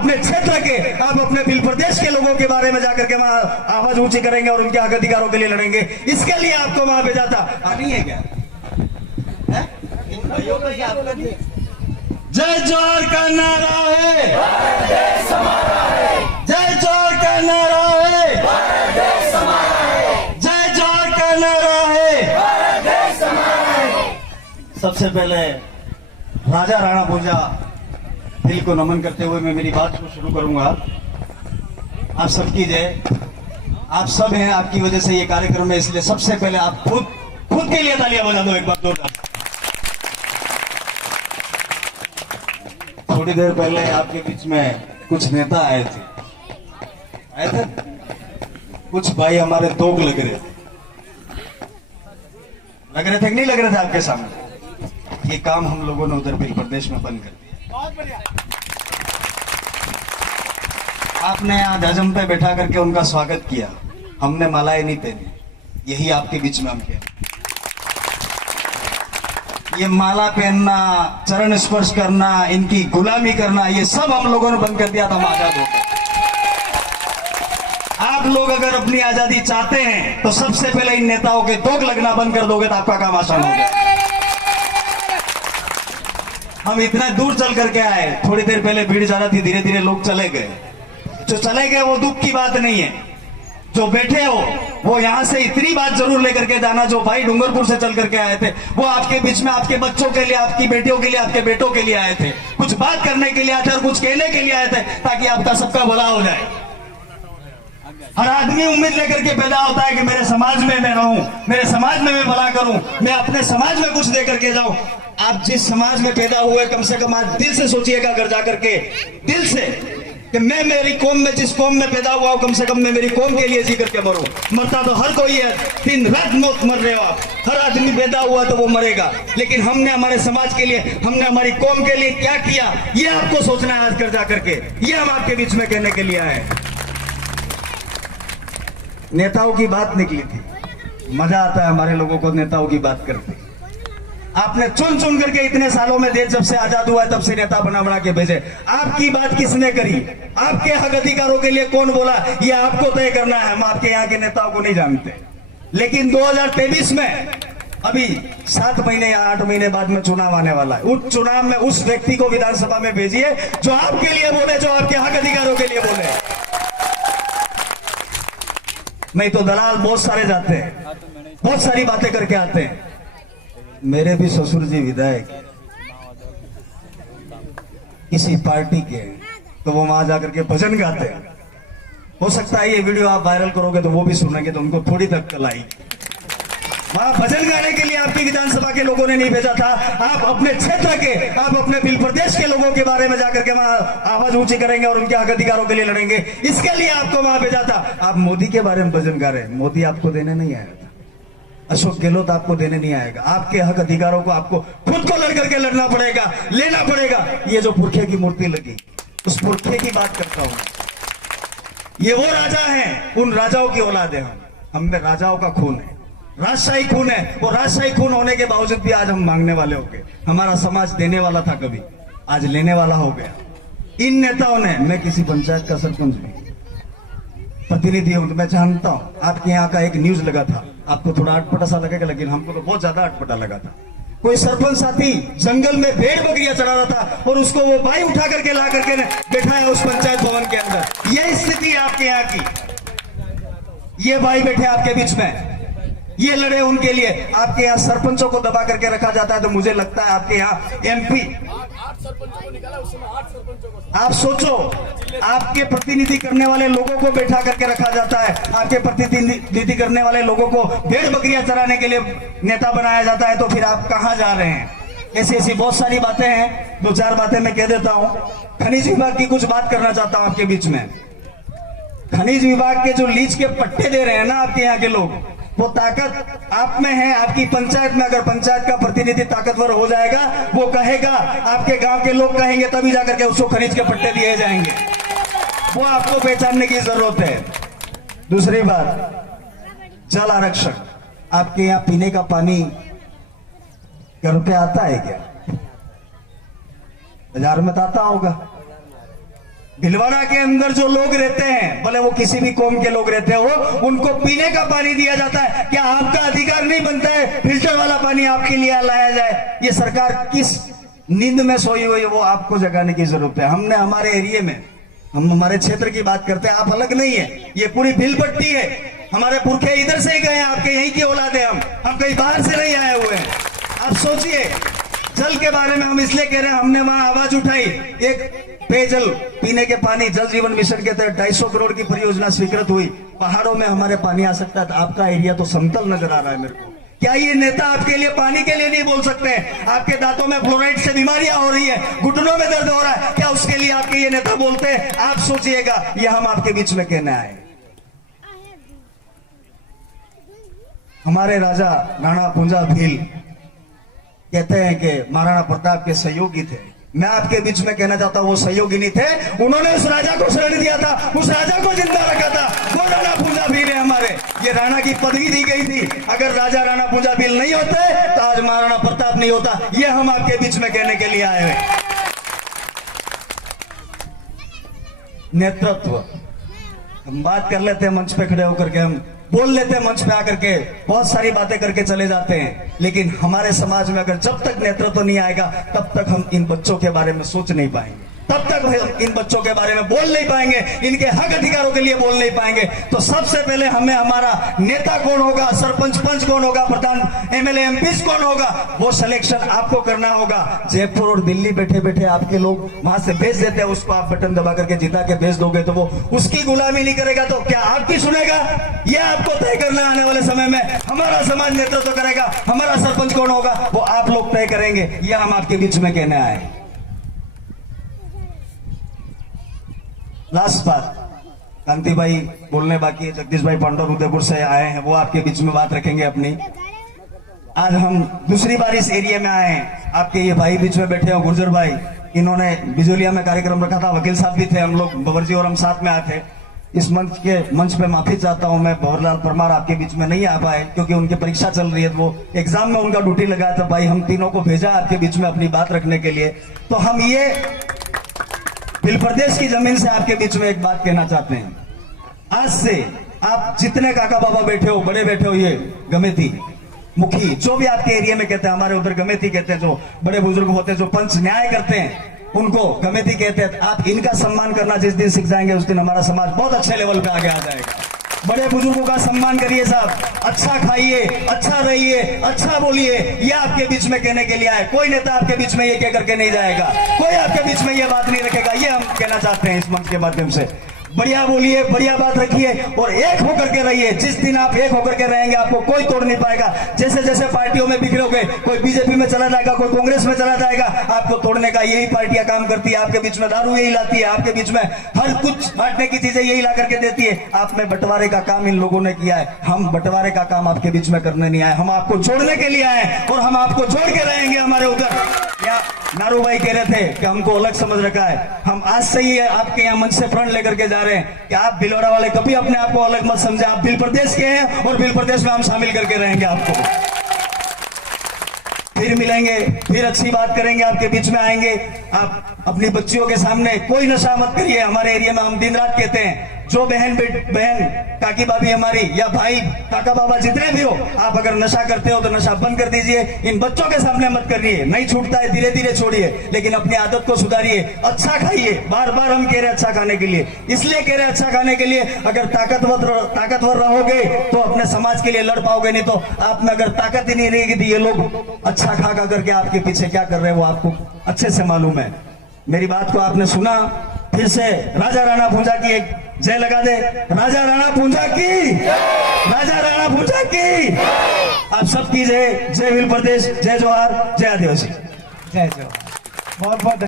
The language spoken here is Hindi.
अपने क्षेत्र के, आप अपने बिल प्रदेश के लोगों के बारे में जाकर के वहां आवाज ऊंची करेंगे और उनके हक अधिकारों के लिए लड़ेंगे। इसके लिए आपको वहां भेजा था। नहीं है क्या? जय जोहर का नारा है, जय जोहर का नारा है, जय जोहर का नारा है। सबसे पहले राजा राणा भोजा दिल को नमन करते हुए मैं मेरी बात को शुरू करूंगा। आप सबकी जय। आप सब हैं, आपकी वजह से ये कार्यक्रम है, इसलिए सबसे पहले आप खुद के लिए तालियां बजा दो एक बार जोरदार। थोड़ी देर पहले आपके बीच में कुछ नेता आए थे कुछ भाई हमारे तोक लग रहे थे कि नहीं लग रहे थे आपके सामने? ये काम हम लोगों ने उधर बिल प्रदेश में बंद कर दिया। बहुत बढ़िया। आपने आज हजम पे बैठा करके उनका स्वागत किया, हमने मालाएं नहीं पहनी, यही आपके बीच में हम कह। ये माला पहनना, चरण स्पर्श करना, इनकी गुलामी करना, ये सब हम लोगों ने बंद कर दिया था। हम आजाद हो गए। आप लोग अगर अपनी आजादी चाहते हैं तो सबसे पहले इन नेताओं के तोक लगना बंद कर दोगे तो आपका काम आसान होगा। हम इतना दूर चल करके आए, थोड़ी देर पहले भीड़ ज्यादा थी, धीरे धीरे लोग चले गए। जो चले गए वो दुख की बात नहीं है, जो बैठे हो वो यहां से इतनी बात जरूर लेकर के जाना। जो भाई डूंगरपुर से चल करके आए थे वो आपके बीच में आपके बच्चों के लिए, आपकी बेटियों के लिए, आपके बेटों के लिए आए थे, कुछ बात करने के लिए आए थे और कुछ कहने के लिए आए थे, ताकि आपका सबका भला हो जाए। हर आदमी उम्मीद लेकर के पैदा होता है कि मेरे समाज में मैं रहूं, मेरे समाज में मैं भला करूं, मैं अपने समाज में कुछ दे करके जाऊं। आप जिस समाज में पैदा हुए, कम से कम आज दिल से सोचिएगा, घर जाकर के दिल से, कि मैं मेरी कौम में, जिस कौम में पैदा हुआ हूं, कम से कम मैं मेरी कौम के लिए जी करके मरूं। मरता तो हर कोई है, दिन रात मौत मर रहे हो आप। हर आदमी पैदा हुआ तो वो मरेगा, लेकिन हमने हमारे समाज के लिए, हमने हमारी कौम के लिए क्या किया, ये आपको सोचना है आज कर जा करके। ये हम आपके बीच में कहने के लिए आए। नेताओं की बात निकली थी, मजा आता है हमारे लोगों को नेताओं की बात करते। आपने चुन चुन करके इतने सालों में देश जब से आजाद हुआ है तब से नेता बना बना के भेजे। आपकी बात किसने करी, आपके हक अधिकारों के लिए कौन बोला, ये आपको तय करना है। हम आपके यहाँ के नेताओं को नहीं जानते, लेकिन 2023 में अभी 7 महीने या 8 महीने बाद में चुनाव आने वाला है। उस चुनाव में उस व्यक्ति को विधानसभा में भेजिए जो आपके लिए बोले, जो आपके हक अधिकारों के लिए बोले। नहीं तो दलाल बहुत सारे जाते हैं, बहुत सारी बातें करके आते हैं। मेरे भी ससुर जी विधायक किसी पार्टी के, तो वो वहां जाकर के भजन गाते हैं। हो सकता है ये वीडियो आप वायरल करोगे तो वो भी सुनेंगे, तो उनको थोड़ी धक्कल आएगी। वहां भजन गाने के लिए आपकी विधानसभा के लोगों ने नहीं भेजा था। आप अपने क्षेत्र के, आप अपने बिल प्रदेश के लोगों के बारे में जाकर के वहां आवाज ऊंची करेंगे और उनके हक अधिकारों के लिए लड़ेंगे। इसके लिए आपको वहां भेजा था। आप मोदी के बारे में भजन गा रहे हैं, मोदी आपको देने नहीं आया था, अशोक गहलोत आपको देने नहीं आएगा। आपके हक अधिकारों को आपको खुद को लड़ करके लड़ना पड़ेगा, लेना पड़ेगा। ये जो पुरखे की मूर्ति लगी, उस पुरखे की बात करता हूं। ये वो राजा हैं, उन राजाओं की औलाद है हम में राजाओं का खून है, राजशाही खून है। वो राजशाही खून होने के बावजूद भी आज हम मांगने वाले हो गए। हमारा समाज देने वाला था कभी, आज लेने वाला हो गया। इन नेताओं ने, मैं किसी पंचायत का सरपंच भी प्रतिनिधि हूं तो मैं जानता हूं। आपके यहाँ का एक न्यूज लगा था, आपको थोड़ा अटपटा सा लगेगा, लेकिन हमको तो बहुत ज्यादा अटपटा लगा था। कोई सरपंच साथी जंगल में भेड़ बकरियां चढ़ा रहा था और उसको वो भाई उठा करके ला करके बैठा है उस पंचायत भवन के अंदर। यह स्थिति है आपके यहाँ की। ये भाई बैठे आपके बीच में, ये लड़े उनके लिए। आपके यहाँ सरपंचों को दबा करके रखा जाता है, तो मुझे लगता है आपके यहाँ एमपी, आप सोचो, आपके प्रतिनिधि करने वाले लोगों को बैठा करके रखा जाता है, आपके प्रतिनिधि करने वाले लोगों को भेड़ बकरियां चराने के लिए नेता बनाया जाता है। तो फिर आप कहां जा रहे हैं? ऐसी ऐसी बहुत सारी बातें हैं, 2-4 बातें मैं कह देता हूं। खनिज विभाग की कुछ बात करना चाहता हूं आपके बीच में। खनिज विभाग के जो लीज के पट्टे दे रहे हैं ना आपके यहाँ के लोग, वो ताकत आप में है। आपकी पंचायत में अगर पंचायत का प्रतिनिधि ताकतवर हो जाएगा, वो कहेगा, आपके गांव के लोग कहेंगे, तभी जाकर के उसको खनिज के पट्टे दिए जाएंगे। वो आपको पहचानने की जरूरत है। दूसरी बात, जल आरक्षण। आपके यहाँ पीने का पानी घर पे आता है क्या? बाजार में तो आता होगा, भिलवाड़ा के अंदर जो लोग रहते हैं, भले वो किसी भी कौम के लोग रहते हो, उनको पीने का पानी दिया जाता है। क्या आपका अधिकार नहीं बनता है फिल्टर वाला पानी आपके लिए लाया जाए? ये सरकार किस नींद में सोई हुई है, वो आपको जगाने की जरूरत है। हमने हमारे एरिया में, हम हमारे क्षेत्र की बात करते हैं, आप अलग नहीं है, ये पूरी भीलपट्टी है। हमारे पुरखे इधर से ही गए, आपके यहीं की औलाद है। हम कहीं बाहर से नहीं आए हुए हैं। आप सोचिए, जल के बारे में हम इसलिए कह रहे हैं, हमने वहां आवाज उठाई, एक पेयजल पीने के पानी जल जीवन मिशन के तहत 250 करोड़ की परियोजना स्वीकृत हुई। पहाड़ों में हमारे पानी आ सकता है, तो आपका एरिया तो समतल नजर आ रहा है मेरे को। क्या ये नेता आपके लिए पानी के लिए नहीं बोल सकते? आपके दांतों में फ्लोराइड से बीमारियां हो रही है, घुटनों में दर्द हो रहा है, क्या उसके लिए आपके ये नेता बोलते हैं? आप सोचिएगा, ये हम आपके बीच में कहने आए। हमारे राजा राणा पुंजा भील कहते हैं कि महाराणा प्रताप के सहयोगी थे। मैं आपके बीच में कहना चाहता हूं, वो सहयोगी नहीं थे, उन्होंने उस राजा को शरण दिया था, उस राजा को जिंदा रखा था, वो राणा पुंजा भील है हमारे। ये राणा की पदवी दी गई थी, अगर राजा राणा पुंजा भील नहीं होते तो आज महाराणा प्रताप नहीं होता। ये हम आपके बीच में कहने के लिए आए हैं। नेतृत्व हम बात कर लेते हैं, मंच पे खड़े होकर के हम बोल लेते हैं, मंच पे आकर के बहुत सारी बातें करके चले जाते हैं, लेकिन हमारे समाज में अगर जब तक नेतृत्व नहीं आएगा, तब तक हम इन बच्चों के बारे में सोच नहीं पाएंगे, तब तक हम इन बच्चों के बारे में बोल नहीं पाएंगे, इनके हक अधिकारों के लिए बोल नहीं पाएंगे। तो सबसे पहले हमें हमारा नेता कौन होगा, सरपंच पंच कौन होगा, प्रधान एमएलए एमपी कौन होगा, वो सिलेक्शन आपको करना होगा। जयपुर और दिल्ली बैठे बैठे आपके लोग वहां से भेज देते हैं, उसको आप बटन दबा करके जिता के भेज दोगे तो वो उसकी गुलामी नहीं करेगा, तो क्या आपकी सुनेगा? ये आपको तय करना आने वाले समय में। हमारा समाज नेतृत्व करेगा, हमारा सरपंच कौन होगा वो आप लोग तय करेंगे। ये हम आपके बीच में कहने आए। लास्ट बात, कांति भाई बोलने बाकी है, जगदीश भाई पांडौर उदयपुर से आए हैं, वो आपके बीच में बात रखेंगे अपनी। आज हम दूसरी बार इस एरिया में आए हैं, आपके ये भाई बीच में बैठे हो, गुर्जर भाई, इन्होंने बिजोलिया में कार्यक्रम रखा था, वकील साहब भी थे, हम लोग बबर जी और हम साथ में आए थे। इस मंच पे माफी चाहता हूं मैं, भंवरलाल परमार आपके बीच में नहीं आ पाए क्योंकि उनकी परीक्षा चल रही है, वो एग्जाम में उनका ड्यूटी लगा था। भाई हम तीनों को भेजा आपके बीच में अपनी बात रखने के लिए। तो हम ये भील प्रदेश की जमीन से आपके बीच में एक बात कहना चाहते हैं। आज से आप जितने काका बाबा बैठे हो, बड़े बैठे हो, ये गमेती मुखी जो भी आपके एरिया में कहते हैं, हमारे उधर गमेती कहते हैं, जो बड़े बुजुर्ग होते हैं, जो पंच न्याय करते हैं, उनको गमेती कहते हैं। आप इनका सम्मान करना जिस दिन सीख जाएंगे, उस दिन हमारा समाज बहुत अच्छे लेवल पे आगे आ जाएगा। बड़े बुजुर्गों का सम्मान करिए साहब, अच्छा खाइए, अच्छा रहिए, अच्छा बोलिए। ये आपके बीच में कहने के लिए आए। कोई नेता आपके बीच में ये कह करके नहीं जाएगा, कोई आपके बीच में ये बात नहीं रखेगा। ये हम कहना चाहते हैं इस मंच के माध्यम से। बढ़िया बोलिए, बढ़िया बात रखिए और एक होकर के रहिए। जिस दिन आप एक होकर के रहेंगे, आपको कोई तोड़ नहीं पाएगा। जैसे जैसे पार्टियों में बिखरोगे, कोई बीजेपी में चला जाएगा, कोई कांग्रेस में चला जाएगा, आपको तोड़ने का यही पार्टियां काम करती है। आपके बीच में दारू यही लाती है, आपके बीच में हर कुछ बांटने की चीजें यही ला करके देती है। आप में बंटवारे का काम इन लोगों ने किया है, हम बंटवारे का काम आपके बीच में करने नहीं आए, हम आपको जोड़ने के लिए आए और हम आपको जोड़ के रहेंगे। हमारे उधर या नारू भाई कह रहे थे कि हमको अलग समझ रखा है, हम आज से ही आपके यहाँ मंच से प्रण लेकर के जा रहे हैं कि आप भिलवाड़ा वाले कभी अपने आप को अलग मत समझे। आप भील प्रदेश के हैं और भील प्रदेश में हम शामिल करके रहेंगे आपको। फिर मिलेंगे, फिर अच्छी बात करेंगे, आपके बीच में आएंगे। आप अपनी बच्चियों के सामने कोई नशा मत करिए। हमारे एरिया में हम दिन रात कहते हैं, जो बहन काकी भाभी हमारी या भाई काका बाबा जितने भी हो, आप अगर नशा करते हो तो नशा बंद कर दीजिए। इन बच्चों के सामने मत करिए, नहीं छूटता है, धीरे धीरे छोड़िए, लेकिन अपनी आदत को सुधारिए। अच्छा खाइए, बार बार हम कह रहे हैं अच्छा खाने के लिए, इसलिए कह रहे हैं अच्छा खाने के लिए। अगर ताकतवर रहोगे तो अपने समाज के लिए लड़ पाओगे, नहीं तो आप में अगर ताकत ही नहीं रहेगी तो ये लोग अच्छा खा करके आपके पीछे क्या कर रहे हैं वो आपको अच्छे से मालूम है। मेरी बात को आपने सुना, फिर से राजा राणा पुंजा की एक जय लगा दे। राजा राणा पुंजा की, राजा राणा पुंजा की। आप सबकी जय। जय भील प्रदेश, जय जोहार, जय आदिवासी, जय जवाहर। बहुत बहुत